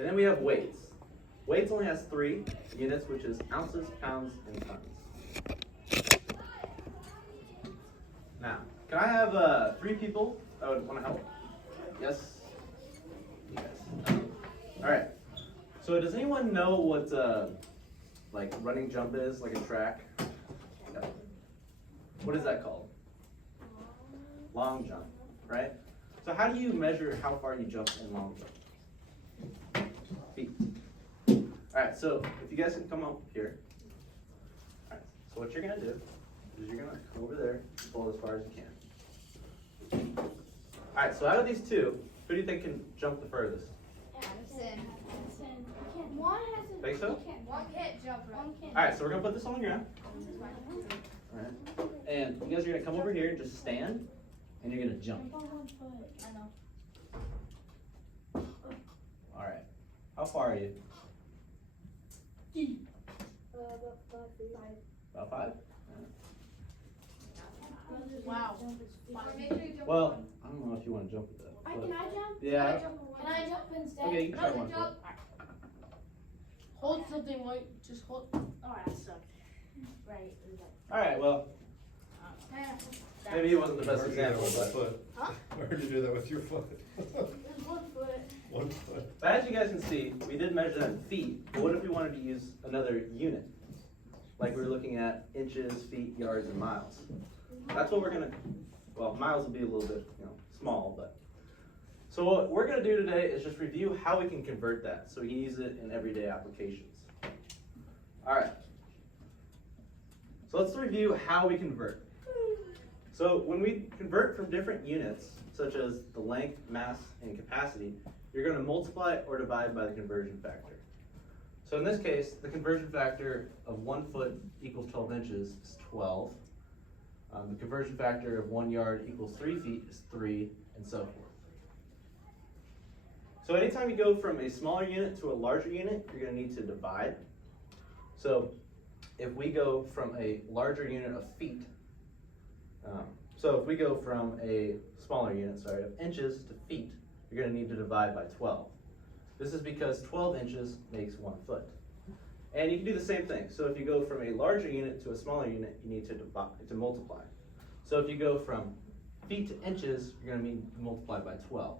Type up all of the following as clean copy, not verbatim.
And then we have weights. Weights only has 3 units, which is ounces, pounds, and tons. Now, can I have 3 people that would want to help? Yes? Yes. All right. So does anyone know what like running jump is, like a track? Yeah. What is that called? Long jump, right? So how do you measure how far you jump in long jump? Feet. All right, so if you guys can come up here. All right, so what you're gonna do is you're gonna come over there and pull as far as you can. All right, so out of these 2, who do you think can jump the furthest? Addison. One has to. Think so? One can't jump right. All right, so we're gonna put this on the ground. All right, and you guys are gonna come over here and just stand, and you're gonna jump. I know. All right, how far are you? About 5? Wow. Make sure you jump Well, one. I don't know if you want to jump with that. Can I jump? Yeah. Can I jump instead? Okay, you can try No, one. jump. Hold something white. Just hold. Oh, that sucked. Right. All right, well, maybe it wasn't the best example, but. foot. Huh? Where'd you do that with your foot? There's 1 foot. 1 foot. But as you guys can see, we did measure that in feet, but what if we wanted to use another unit? Like we were looking at inches, feet, yards, and miles. That's what we're gonna, well, miles will be a little bit, small, but. So what we're gonna do today is just review how we can convert that, so we can use it in everyday applications. All right. So let's review how we convert. So when we convert from different units, such as the length, mass, and capacity, you're going to multiply or divide by the conversion factor. So in this case, the conversion factor of 1 foot equals 12 inches is 12. The conversion factor of 1 yard equals 3 feet is 3, and so forth. So anytime you go from a smaller unit to a larger unit, you're going to need to divide. So if we go from a larger unit of feet, so if we go from a smaller unit, of inches to feet, you're going to need to divide by 12. This is because 12 inches makes 1 foot. And you can do the same thing. So if you go from a larger unit to a smaller unit, you need to multiply. So if you go from feet to inches, you're going to need to multiply by 12.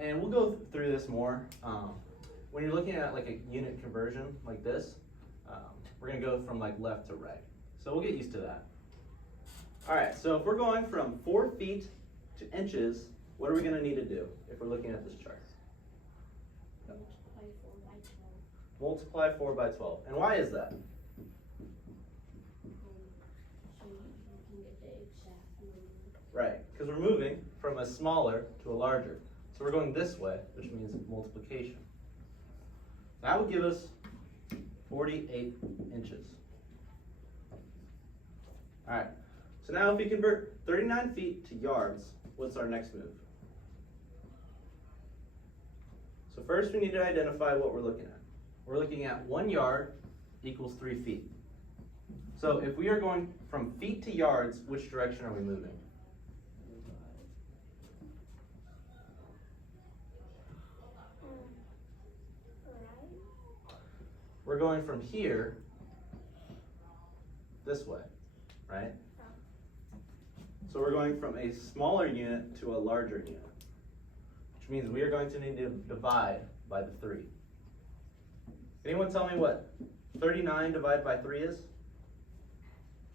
And we'll go through this more. When you're looking at like a unit conversion like this, we're going to go from like left to right. So we'll get used to that. All right, so if we're going from 4 feet to inches, what are we going to need to do if we're looking at this chart? Multiply 4 by 12. And why is that? Right, because we're moving from a smaller to a larger. So we're going this way, which means multiplication. That would give us 48 inches. All right, so now if we convert 39 feet to yards, what's our next move? So first we need to identify what we're looking at. We're looking at 1 yard equals 3 feet. So if we are going from feet to yards, which direction are we moving? We're going from here this way, right? So we're going from a smaller unit to a larger unit, which means we are going to need to divide by the 3. Anyone tell me what 39 divided by 3 is?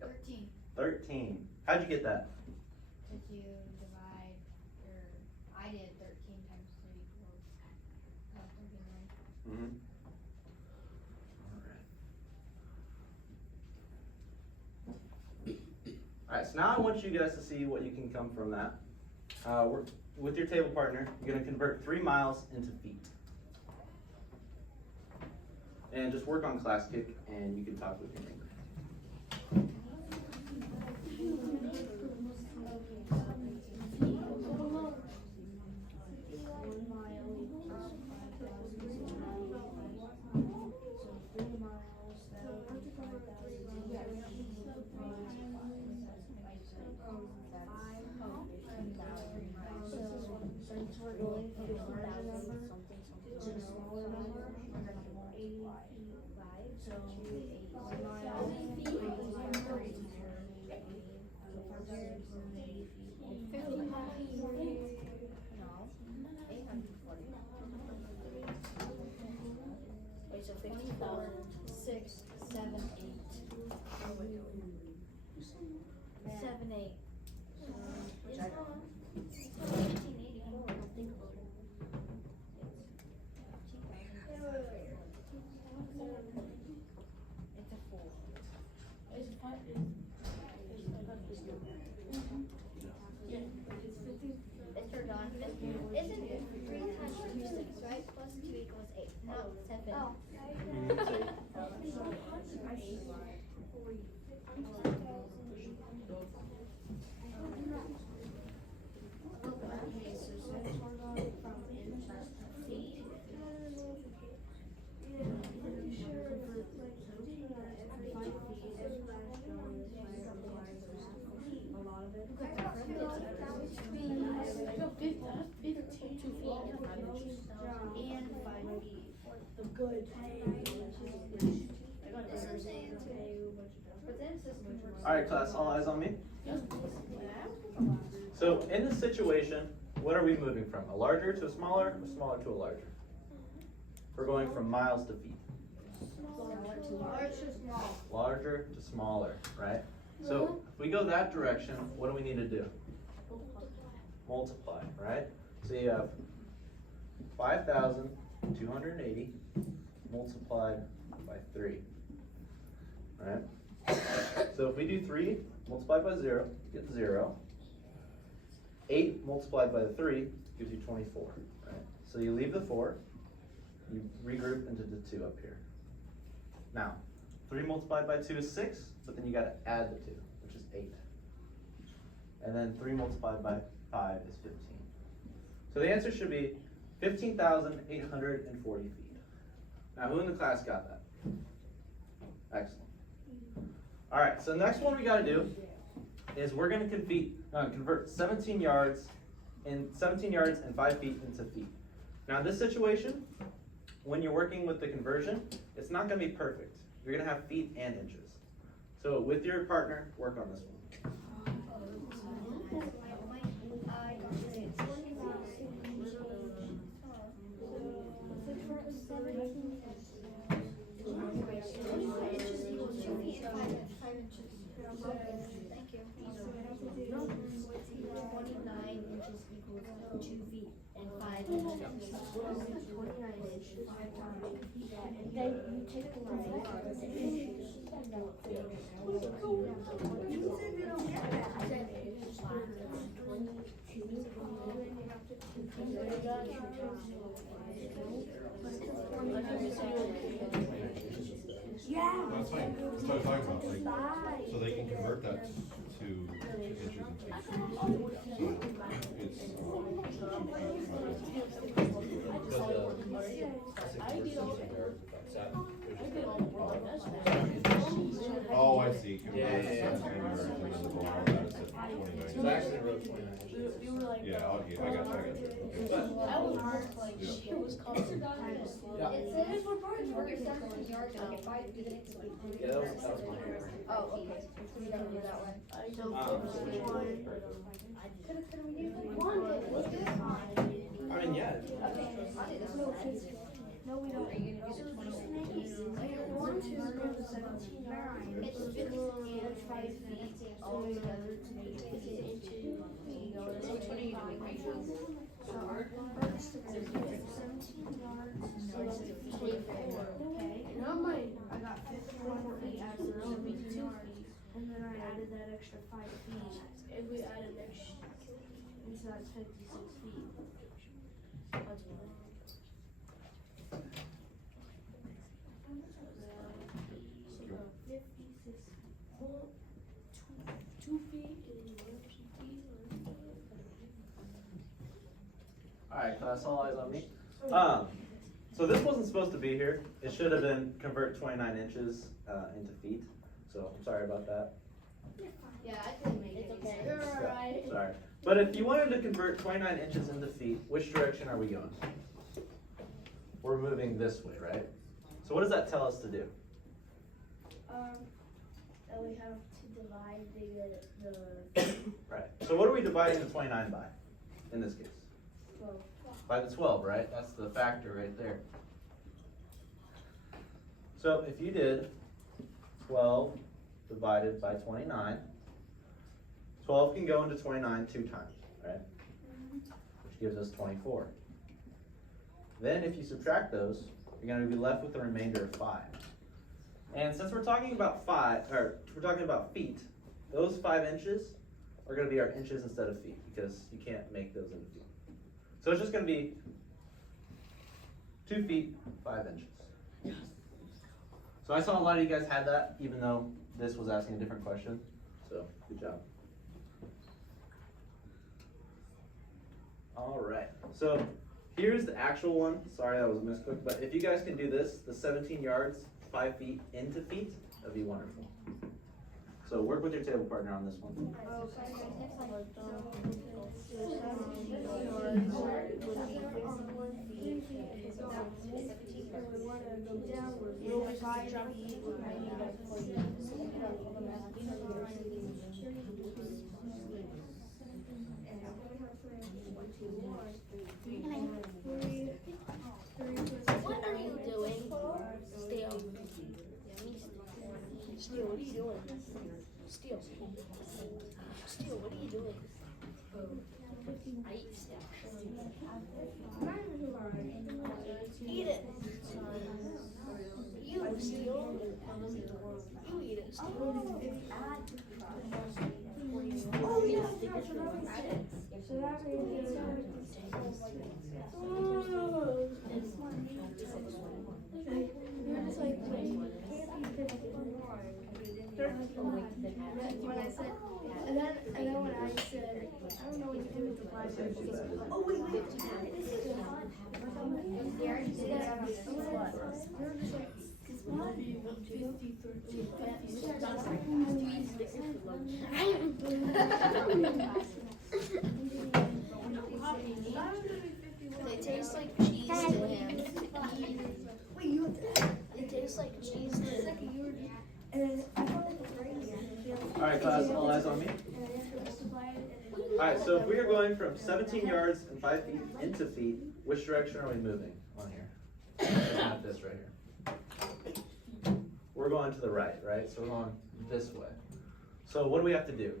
13. 13. How'd you get that? If you divide, I did 13 times 3 equals 39. Mm-hmm. Alright, so now I want you guys to see what you can come from that. With your table partner, you're going to convert 3 miles into feet. And just work on class kick, and you can talk with your neighbor. So we're going from a larger number to a smaller number, we're gonna multiply. So 1 mile equals 5 feet. So 580 feet. Wait, so 50,000, 6, 7, 8. 7, 8. Which I don't. 1984, think about it. It's a 4. It's five. Yeah. Mr. Don, isn't it 3 times 2, 6, right? Plus 2 equals 8. No, 7. Oh. Okay, so since we're going from inches to feet. A lot of it. I got 15, 2 feet and 5 inches. And 5 feet. The good. I got a Alright class, all eyes on me. So in this situation, what are we moving from? A larger to a smaller, or smaller to a larger? We're going from miles to feet. Larger to smaller, right? So if we go that direction, what do we need to do? Multiply, right? So you have 5,280 multiplied by 3, right? So if we do 3 multiplied by 0, you get 0. 8 multiplied by the 3 gives you 24, right? So you leave the 4, you regroup into the 2 up here. Now, 3 multiplied by 2 is 6, but then you gotta add the 2, which is 8. And then 3 multiplied by 5 is 15. So the answer should be 15,840 feet. Now, who in the class got that? Excellent. All right, so the next one we gotta do is we're gonna convert 17 yards and 5 feet into feet. Now, in this situation, when you're working with the conversion, it's not gonna be perfect. You're gonna have feet and inches. So with your partner, work on this one. Thank you. 29 inches equals 2 feet and 5 inches. 29 inches. And then you take the line. Yeah. That's fine, that's what I'm talking about, like, so they can convert that to inches and feet. So it's, 2 feet. Oh, I see. Yeah. It's actually row 29 inches. Yeah, I got you. I was like, shit, it was called. Yeah. It says we're 17 yards and 5 feet. Yeah, that was my error. Oh, okay. So we don't do that one. Could we do one? Let's do it. I mean, yeah. Okay, I'll do this one. No, we don't. Are you gonna do the 20? It's 50 and 5 feet all together to make 50 inches. So 20 you doing, right? So our first is 17 yards, so it's 24, okay? And on mine, I got 51 feet as the road, 2 feet, and then I added that extra 5 feet. And we added extra, and so that's 56 feet. So 56, whole 2 feet. Alright, class, all eyes on me. So this wasn't supposed to be here. It should have been convert 29 inches into feet. So I'm sorry about that. Yeah, I couldn't make it. You're alright. Sorry. But if you wanted to convert 29 inches into feet, which direction are we going? We're moving this way, right? So what does that tell us to do? That we have to divide the Right. So what are we dividing the 29 by, in this case? 12. By the 12, right? That's the factor right there. So if you did 12 divided by 29, 12 can go into 29 2 times, right? Which gives us 24. Then if you subtract those, you're going to be left with the remainder of 5. And since we're talking about feet, those 5 inches are going to be our inches instead of feet, because you can't make those into feet. So it's just going to be 2 feet, 5 inches. So I saw a lot of you guys had that, even though this was asking a different question. So good job. All right. So here's the actual one. Sorry, that was a misclick. But if you guys can do this, the 17 yards, 5 feet into feet, that'd be wonderful. So work with your table partner on this one. What are you doing? Steele. Steele, what are you doing? Steele. Steele, what are you doing? Eat it. You, Steele. You eat it, Steele. Oh, yeah. So that means you're just like, when I said, and then when I said, I don't know what to do with the 5 inches. Oh wait, this is fun. You're just like, because 'Cause it tastes like cheese to him. wait, you have to. It tastes like cheese to him. And I thought it was great. All right, class, all eyes on me. All right, so if we are going from 17 yards and 5 feet into feet, which direction are we moving on here? Looking at this right here. We're going to the right, right? So we're going this way. So what do we have to do?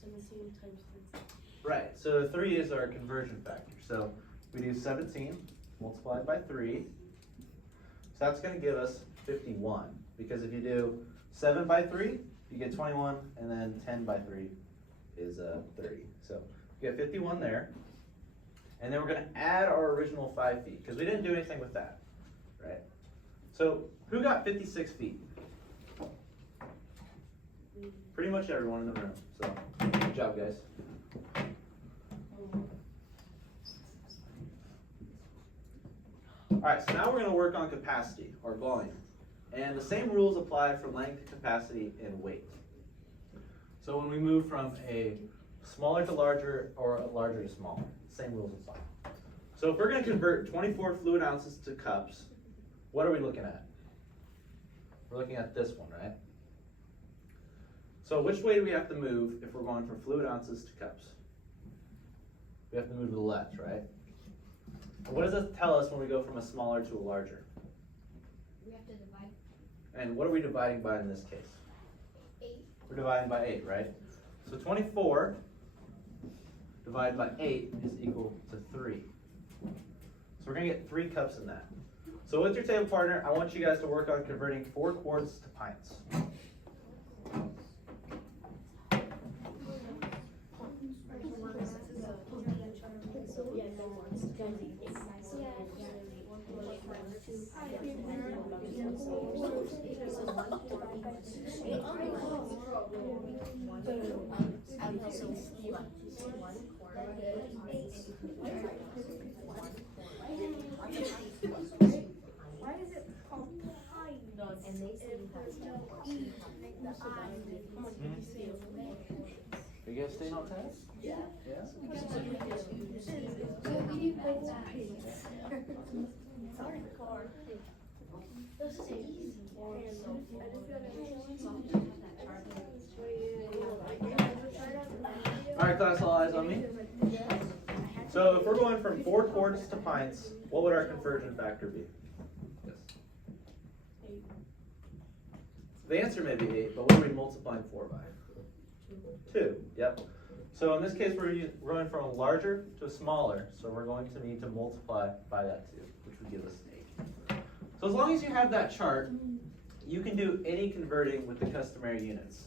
17 times 3. Right, so 3 is our conversion factor. So we do 17 multiplied by 3. So that's going to give us 51. Because if you do 7 by 3, you get 21, and then 10 by 3 is 30. So you get 51 there. And then we're going to add our original 5 feet, because we didn't do anything with that, right? So who got 56 feet? Pretty much everyone in the room. So good job, guys. All right, so now we're going to work on capacity, or volume. And the same rules apply for length, capacity, and weight. So when we move from a smaller to larger, or a larger to smaller, same rules apply. So if we're going to convert 24 fluid ounces to cups, what are we looking at? We're looking at this one, right? So which way do we have to move if we're going from fluid ounces to cups? We have to move to the left, right? And what does this tell us when we go from a smaller to a larger? We have to divide. And what are we dividing by in this case? 8. We're dividing by 8, right? So 24 divided by 8 is equal to 3. So we're going to get 3 cups in that. So with your table partner, I want you guys to work on converting 4 quarts to pints. Why is it called pine? And they say okay? Yeah. Yeah? So we do both sides. Sorry. This is easy. Alright, class, all eyes on me. So if we're going from 4 quarts to pints, what would our conversion factor be? Yes. The answer may be 8, but what are we multiplying 4 by? 2, yep. So in this case, we're going from a larger to a smaller, so we're going to need to multiply by that 2, which would give us 8. So as long as you have that chart, you can do any converting with the customary units.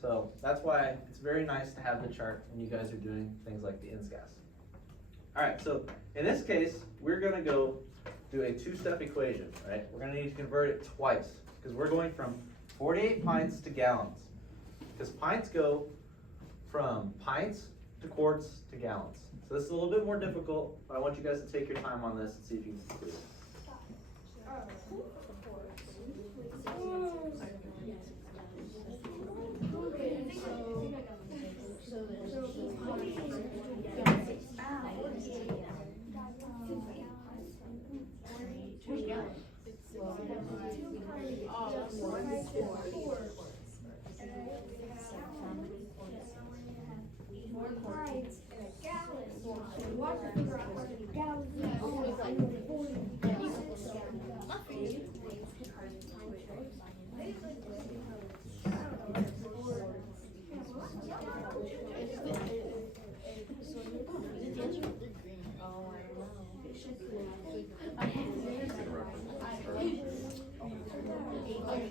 So that's why it's very nice to have the chart when you guys are doing things like the INSCAS. Alright, so in this case, we're going to go do a 2-step equation, right? We're going to need to convert it twice, because we're going from 48 pints to gallons. Because pints go from pints to quarts to gallons. So this is a little bit more difficult, but I want you guys to take your time on this and see if you can do it.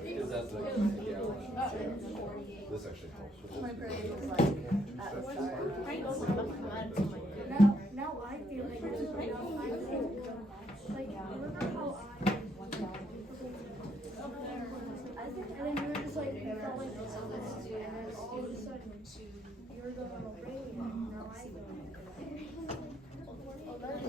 Is that the this actually helps with My this. brain was like, at the start. Now I feel like remember how and then you were just like, you felt like this, and then all of a sudden, you were going on a radio, and now I don't. Oh, that's